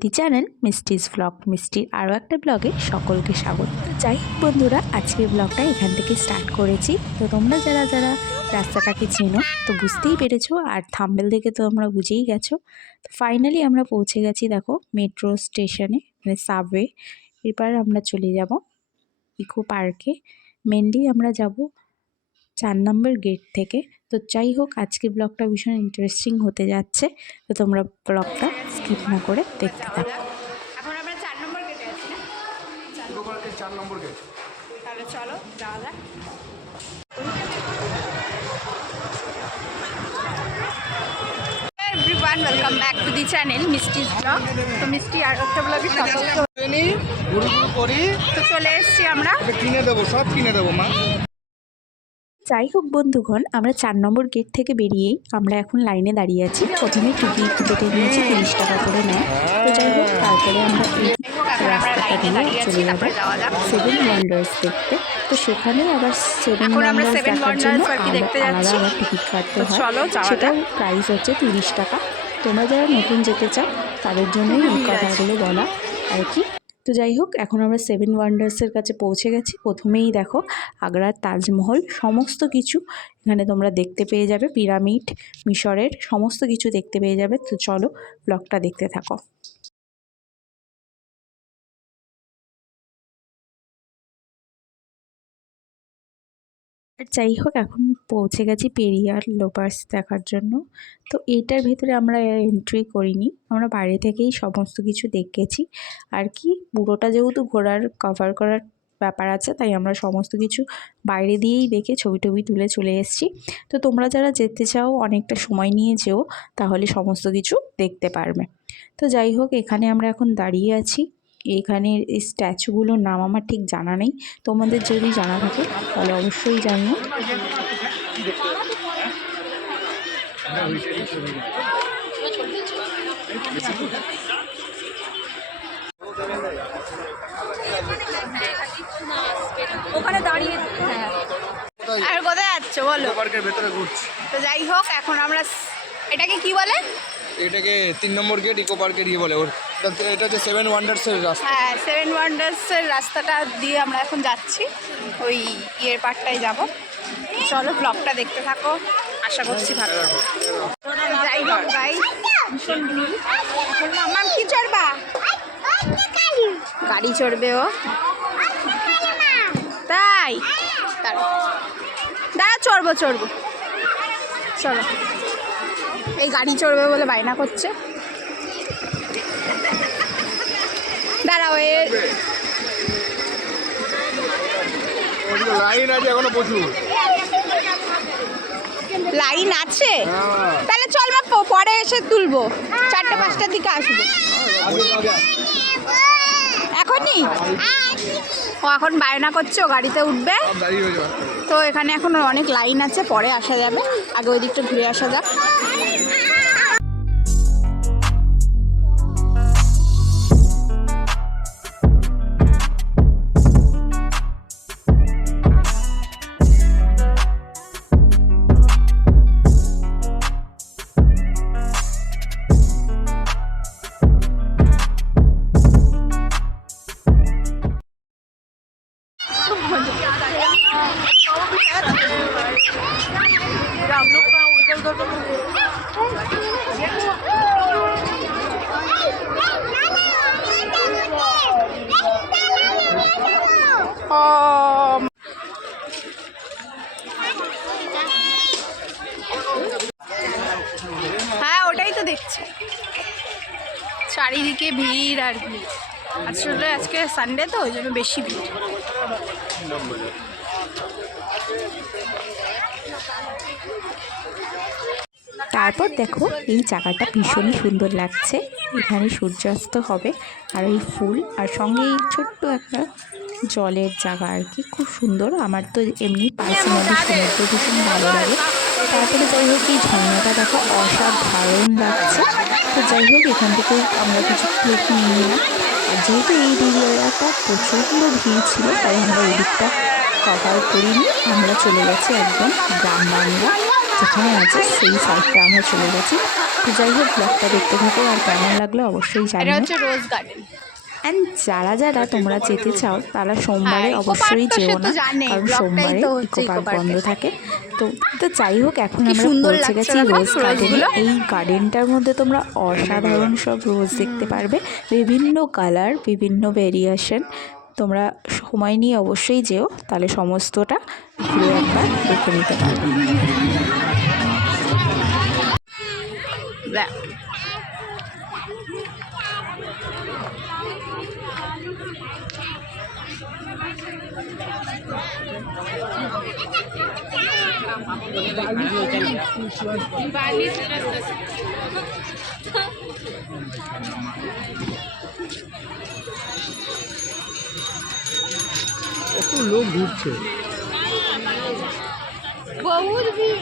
To the channel Mishti's blog, মিষ্টির আরও একটা ব্লগে সকলকে স্বাগত। যাই বন্ধুরা, আজকের ব্লগটা এখান থেকে স্টার্ট করেছি। তো তোমরা যারা যারা রাস্তাটাকে চেনো, তো বুঝতেই পেরেছ। আর থাম্বেল দেখে তো তোমরা বুঝেই গেছো। তো ফাইনালি আমরা পৌঁছে গেছি, দেখো, মেট্রো স্টেশনে মানে সাবওয়ে। এবার আমরা চলে যাব ইকো পার্কে। মেনলি আমরা যাব চার নম্বর গেট থেকে তো যাই হোক আজকে ব্লগটা ভীষণ ইন্টারেস্টিং হতে যাচ্ছে তো তোমরা ব্লগটা স্কিপ না করে দেখতে থাকো এখন আমরা চার নম্বর গেটে আছি না চার নম্বর গেট তাহলে চলো যাওয়া যাক everyone welcome back to the channel Mishti's blog তো মিষ্টি আর একটা ব্লগে সকলকে করি তো চলে এসেছি আমরা কিনে দেবো সব কিনে দেবো মা যাই হোক বন্ধুগণ আমরা চার নম্বর গেট থেকে বেরিয়েই আমরা এখন লাইনে দাঁড়িয়ে আছি। প্রথমে টিকিট কেটে নিয়েছি তিরিশ টাকা করে নেয়। তো যাই হোক তারপরে আমরা এই রাস্তাটা দিয়ে চলে যাব সেভেন ওয়ান্ডার্স দেখতে। তো সেখানে আবার সেভেন ওয়ান্ডার্স দেখার জন্য আলাদা আবার টিকিট কাটতে হয়। সেটার প্রাইস হচ্ছে তিরিশ টাকা। তোমরা যারা নতুন যেতে চাও তাদের জন্যই এই কথাগুলো বলা। আর কি? তো যাই হোক, এখন আমরা সেভেন ওয়ান্ডার্সের কাছে পৌঁছে গেছি। প্রথমেই দেখো আগ্রার তাজমহল, সমস্ত কিছু এখানে তোমরা দেখতে পেয়ে যাবে, পিরামিড, মিশরের সমস্ত কিছু দেখতে পেয়ে যাবে। তো চলো ব্লগটা দেখতে থাকো। আর যাই হোক, এখন পৌঁছে গেছি পেরিয়ার লোপার্স দেখার জন্য। তো এইটার ভেতরে আমরা এন্ট্রি করিনি। আমরা বাইরে থেকেই সমস্ত কিছু দেখেছি। আর কি, পুরোটা যেহেতু ঘোরার কভার করার ব্যাপার আছে, তাই আমরা সমস্ত কিছু বাইরে দিয়েই দেখে ছবি টবি তুলে চলে এসেছি। তো তোমরা যারা যেতে চাও, অনেকটা সময় নিয়ে যেও, তাহলে সমস্ত কিছু দেখতে পারবে। তো যাই হোক, এখানে আমরা এখন দাঁড়িয়ে আছি। এখানে এই স্ট্যাচুগুলোর নাম আমার ঠিক জানা নেই। তোমাদের যদি জানা থাকে তাহলে অবশ্যই জানিও। ওখানে দাঁড়িয়ে হ্যাঁ আর কোথায় যাচ্ছ? বলো। পার্কের ভেতরে ঘুরছি। তো যাই হোক এখন আমরা এটাকে কি বলে? এটাকে তিন নম্বর গেট ইকো পার্কের ইয়ে বলে ওর। এটা- হচ্ছে সেভেন ওয়ান্ডার্সের রাস্তা। হ্যাঁ সেভেন ওয়ান্ডার্সের রাস্তাটা দিয়ে আমরা এখন যাচ্ছি। ওই ইয়ের পার্কটায় যাব। চলো ব্লগটা দেখতে থাকো। আশা করছি ভালো। যাই হোক গাই ভীষণ কি চড়বা? গাড়ি চড়বে ও। তাই? দাঁড়া চড়বো চড়বো। চলো। এই গাড়ি চড়বে বলে বায়না করছে। দাঁড়াও এ লাইন আছে এখনও প্রচুর। লাইন আছে? হ্যাঁ। তাহলে চল মা পরে এসে তুলবো। চারটে পাঁচটার দিকে আসব। এখনই? ও এখন বায়না করছে গাড়িতে উঠবে। হয়ে তো এখানে এখন অনেক লাইন আছে পরে আসা যাবে। আগে ওই দিকটা ঘুরে আসা যাক। চারিদিকে ভিড় আর ভিড় আসলে আজকে সানডে তো ওই জন্য বেশি ভিড়। তারপর দেখো এই জায়গাটা ভীষণই সুন্দর লাগছে। এখানে সূর্যাস্ত হবে আর এই ফুল আর সঙ্গে এই ছোট্ট একটা জলের জায়গা আর কি। খুব সুন্দর আমার তো এমনি পার্সোনালি সমুদ্র ভীষণ ভালো লাগে তারপরে যাই হোক এই ঝর্ণাটা দেখো অসাধারণ লাগছে। তো যাই হোক এখান থেকে আমরা কিছু ক্লিপ নিয়ে নিলাম। আর যেহেতু এই এরিয়াটা প্রচণ্ড ভিড় ছিল তাই আমরা এই দিকটা কভার করিনি। আমরা চলে গেছি একদম গ্রাম বাংলা যেখানে আছে সেই সাইডটা আমরা চলে গেছি। তো যাই হোক ব্লগটা দেখতে থাকো আর কেমন লাগল অবশ্যই হচ্ছে রোজ গার্ডেন অ্যান্ড যারা যারা তোমরা যেতে চাও তারা সোমবারে হ্যাঁ, অবশ্যই যেও না। কারণ সোমবারে ইকো পার্ক বন্ধ থাকে। তো তো যাই হোক এখন আমরা সুন্দর পৌঁছে লাগছে গেছি রোজ গার্ডেনে এই গার্ডেনটার মধ্যে তোমরা অসাধারণ সব রোজ দেখতে পারবে। বিভিন্ন কালার বিভিন্ন ভেরিয়েশন তোমরা সময় নিয়ে অবশ্যই যেও তাহলে সমস্তটা ঘুরে একবার দেখে নিতে পারবে। কত লোক ঘুরছে। বহুত ভিড়।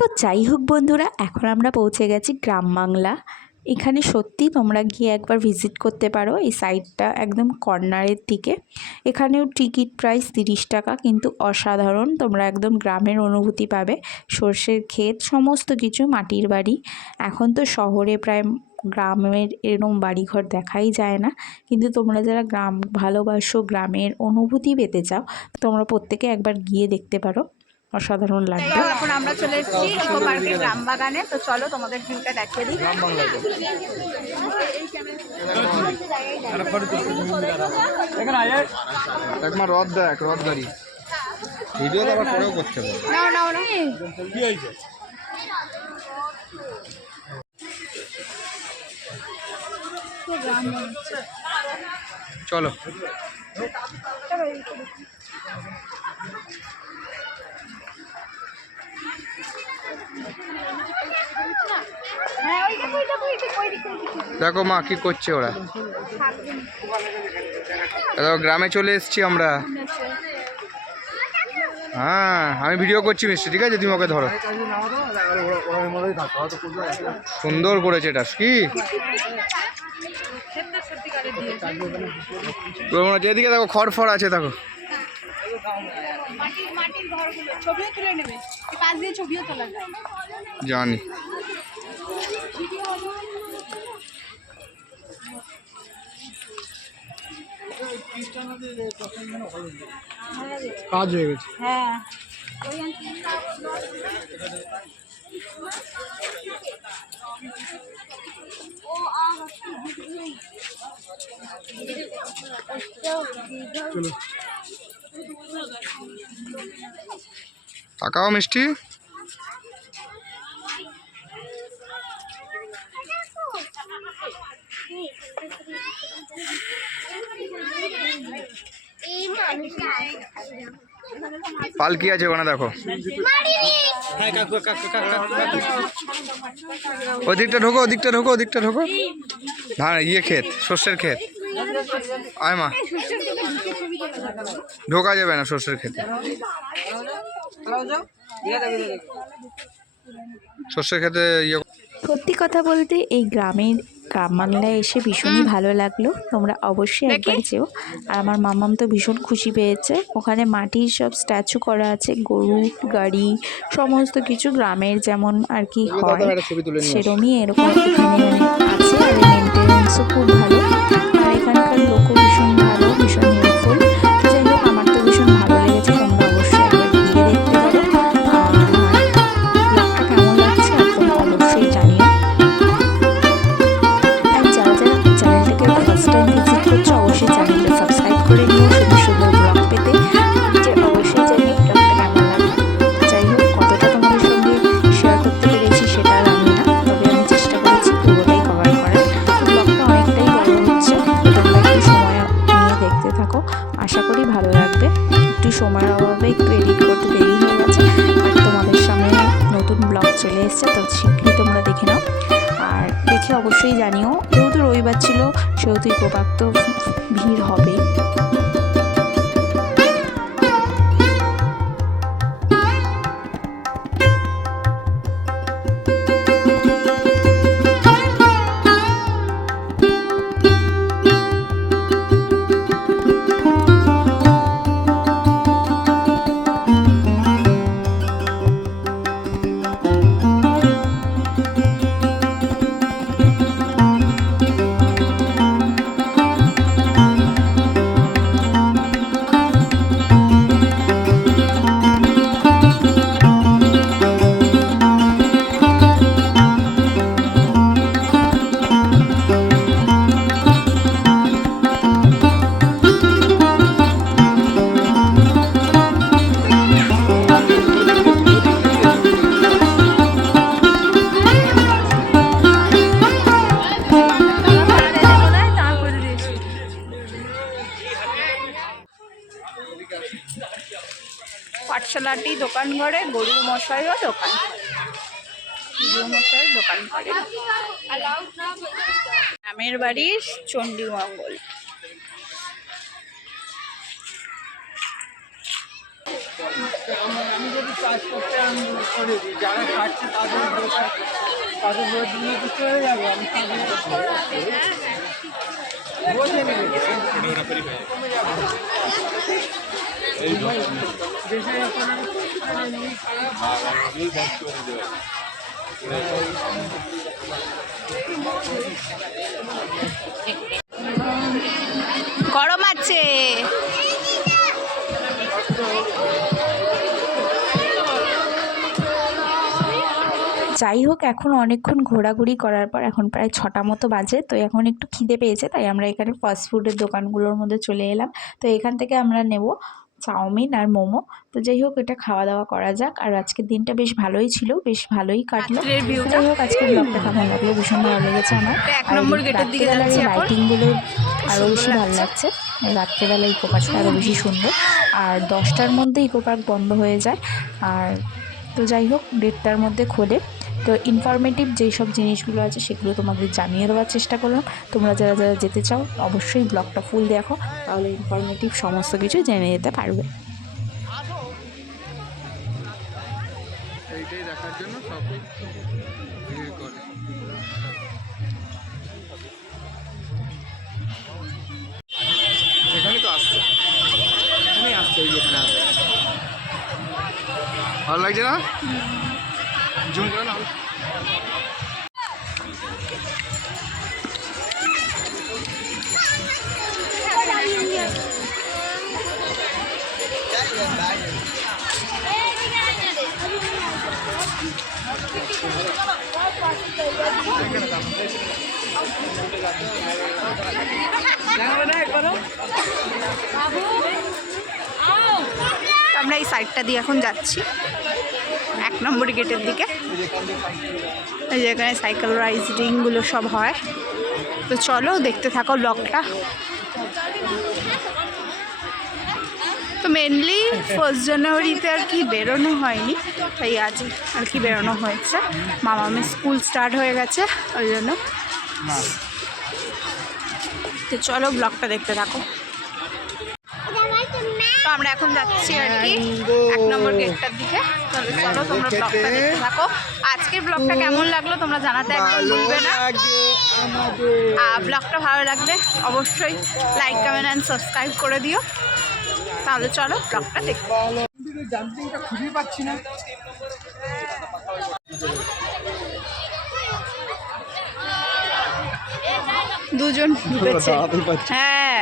তো যাই হোক বন্ধুরা, এখন আমরা পৌঁছে গেছি গ্রাম বাংলা। এখানে সত্যি তোমরা গিয়ে একবার ভিজিট করতে পারো এই সাইডটা একদম কর্নারের দিকে। এখানেও টিকিট প্রাইস তিরিশ টাকা, কিন্তু অসাধারণ। তোমরা একদম গ্রামের অনুভূতি পাবে। সর্ষের ক্ষেত, সমস্ত কিছু, মাটির বাড়ি। এখন তো শহরে প্রায় গ্রামের এরকম বাড়িঘর দেখাই যায় না। কিন্তু তোমরা যারা গ্রাম, ভালোবাসো গ্রামের অনুভূতি পেতে চাও, তোমরা প্রত্যেকে একবার গিয়ে দেখতে পারো। অসাধারণ লাগবে। এখন আমরা চলে এসেছি ইকো পার্কের গ্রাম বাগানে তো চলো তোমাদের ভিউটা দেখিয়ে দিই। একবার রথ দেখ রথ গাড়ি। ভিডিও তো আবার পরেও করতে পারো নাও নাও না চলো হ্যাঁ ওই দেখো ওই দেখো ওই দেখো, ওই দেখো, ওই দেখো। মা কি করছে ওরা। দেখো গ্রামে চলে এসেছি আমরা। হ্যাঁ আমি ভিডিও করছি মিষ্টি, ঠিক আছে? তুমি ওকে ধরো। সুন্দর করেছে এটা, কি? এদিকে দেখো খড় ফড় আছে, দেখো। মাটির কাজ হয়ে গেছে। হ্যাঁ। তাকাও মিষ্টি। পালকি আছে ওখানে দেখো। ওদিকটা ঢোকো ওদিকটা ঢোকো ওদিকটা ঢোকো। ধান ইয়ে ক্ষেত শস্যের ক্ষেত। আয় মা। ঢোকা যাবে না শস্যের ক্ষেতে। শস্যের ক্ষেতে ইয়ে সত্যি কথা বলতে এই গ্রামের গ্রাম বাংলায় এসে ভীষণই ভালো লাগল। তোমরা অবশ্যই একবার যেও। আর আমার মামাম তো ভীষণ খুশি পেয়েছে। ওখানে মাটির সব স্ট্যাচু করা আছে গরু গাড়ি সমস্ত কিছু গ্রামের যেমন আর কি হয়। সেরমই এরকম আছে আর মেনটেন্যান্সও খুব ভালো। আর এখানকার লোকও ভীষণ ভালো ভীষণ Papo মশাইও দোকান মশাই দোকান করে গ্রামের বাড়ির চণ্ডীমঙ্গল। আমি যদি কাজ করতে আমি করে দিই যারা খাচ্ছে তাদের দোকান তাদের নিয়ে তো চলে যাবে আমি বোঝে নেবে গরম আছে। যাই হোক, এখন অনেকক্ষণ ঘোরাঘুরি করার পর এখন প্রায় ছটা মতো বাজে, তো এখন একটু খিদে পেয়েছে, তাই আমরা এখানে ফাস্ট ফুডের দোকানগুলোর মধ্যে চলে এলাম। তো এখান থেকে আমরা নেব চাউমিন আর মোমো। তো যাই হোক এটা খাওয়া দাওয়া করা যাক। আর আজকের দিনটা বেশ ভালোই ছিল বেশ ভালোই কাটলো। যাই হোক আজকের ব্লগটা কেমন লাগল? ভীষণ ভালো লেগেছে আমার। এক নম্বর গেটের দিকে যাচ্ছি লাইটিংগুলো আরও বেশি ভালো লাগছে। লাগছে। রাত্রেবেলা ইকো পার্কটা আরও বেশি সুন্দর। আর দশটার মধ্যে ইকো পার্ক বন্ধ হয়ে যায়। আর তো যাই হোক দেড়টার মধ্যে খোলে। তো ইনফরমেটিভ যেই সব জিনিসগুলো আছে সেগুলো তোমাদের জানিয়ে দেওয়ার চেষ্টা করলাম। তোমরা যারা যারা যেতে চাও, অবশ্যই ব্লগটা ফুল দেখো, তাহলে ইনফরমেটিভ সমস্ত কিছু জেনে যেতে পারবে। ভালো লাগছে না? জুম করে না আমরা এই সাইডটা দিয়ে এখন যাচ্ছি। নম্বর গেটের দিকে। এই যেখানে সাইকেল রাইডিংগুলো সব হয়। তো চলো দেখতে থাকো ব্লগটা তো মেনলি ফার্স্ট জানুয়ারিতে আর কি বেরোনো হয়নি। তাই আজ আর কি বেরোনো হয়েছে। মামামের স্কুল স্টার্ট হয়ে গেছে, ওই জন্য। তো চলো ব্লগটা দেখতে থাকো। আমরা এখন যাচ্ছি আর কি এক নম্বর গেটটার দিকে। চলো তোমরা ব্লগটা দেখতে থাকো। আজকের ব্লগটা কেমন লাগল তোমরা জানাতে একদম ভুলবে না। আর ব্লগটা ভালো লাগলে অবশ্যই লাইক কমেন্ট অ্যান্ড সাবস্ক্রাইব করে দিও। তাহলে চলো ব্লগটা দেখতে জাম্পিংটা খুঁজে পাচ্ছি না। দুজন হ্যাঁ।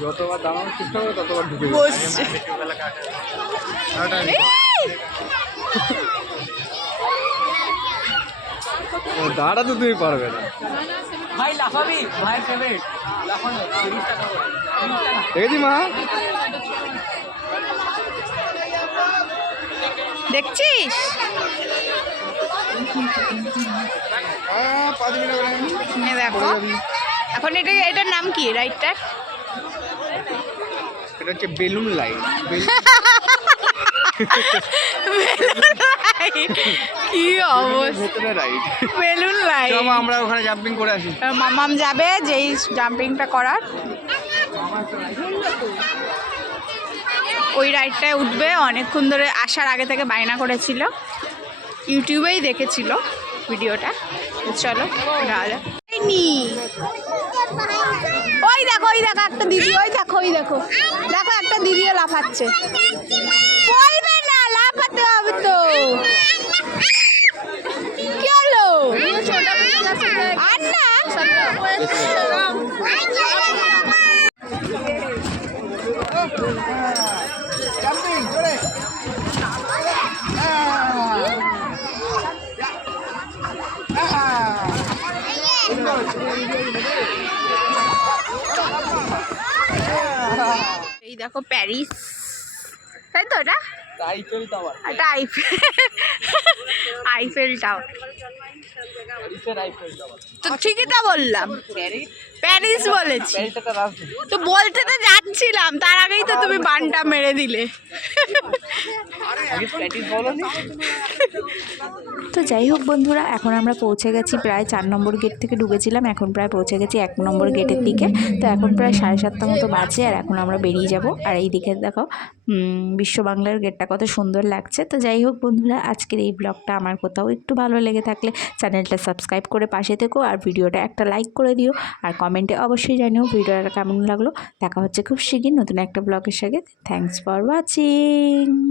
যতবার দাঁড়ানোর চেষ্টা করো ততবার ঢুকে বসছে। ও, দাঁড়াতে তুমি পারবে না। ভাই লাফাবি। ভাই ফেভারিট লাফানো দেখেছি মা। দেখছিস? হ্যাঁ দেখো। এখন এটা এটার নাম কি? রাইটটার এটা হচ্ছে বেলুন লাইট কি অবস্থা? রাইড বেলুন লাইট আমরা ওখানে জাম্পিং করে আসি। মামাম যাবে যেই জাম্পিংটা করার। ওই রাইডটায় উঠবে অনেকক্ষণ ধরে আসার আগে থেকে বায়না করেছিল। ইউটিউবেই দেখেছিল ভিডিওটা। চলো যাওয়া যাক। ওই দেখো একটা দিদি, ওই দেখো ওই দেখো। দেখো একটা দিদিও লাফাচ্ছে। বলবে না, লাফাতে হবে তো। কি হলো? আর দেখো প্যারিস। তাই তো আইফেল টাওয়ার এটা আইফেল আইফেল টাওয়ার তো ঠিকই তা বললাম। প্যারিস বলেছি। তো বলতে তো যাচ্ছিলাম তার আগেই তো তুমি বানটা মেরে দিলে। তো যাই হোক বন্ধুরা এখন আমরা পৌঁছে গেছি প্রায় চার নম্বর গেট থেকে ঢুকেছিলাম এখন প্রায় পৌঁছে গেছি এক নম্বর গেটের দিকে। তো এখন প্রায় সাড়ে সাতটা মতো বাজে আর এখন আমরা বেরিয়ে যাব। আর এই দিকে দেখো বিশ্ব বাংলার গেটটা কত সুন্দর লাগছে। তো যাই হোক বন্ধুরা আজকের এই ব্লগটা আমার কোথাও একটু ভালো লেগে থাকলে চ্যানেলটা সাবস্ক্রাইব করে পাশে থেকো আর ভিডিওটা একটা লাইক করে দিও। আর কমেন্টে অবশ্যই জানিও ভিডিওটা কেমন লাগল। দেখা হচ্ছে খুব শিগগির নতুন একটা ব্লগের সাথে থ্যাংকস ফর ওয়াচিং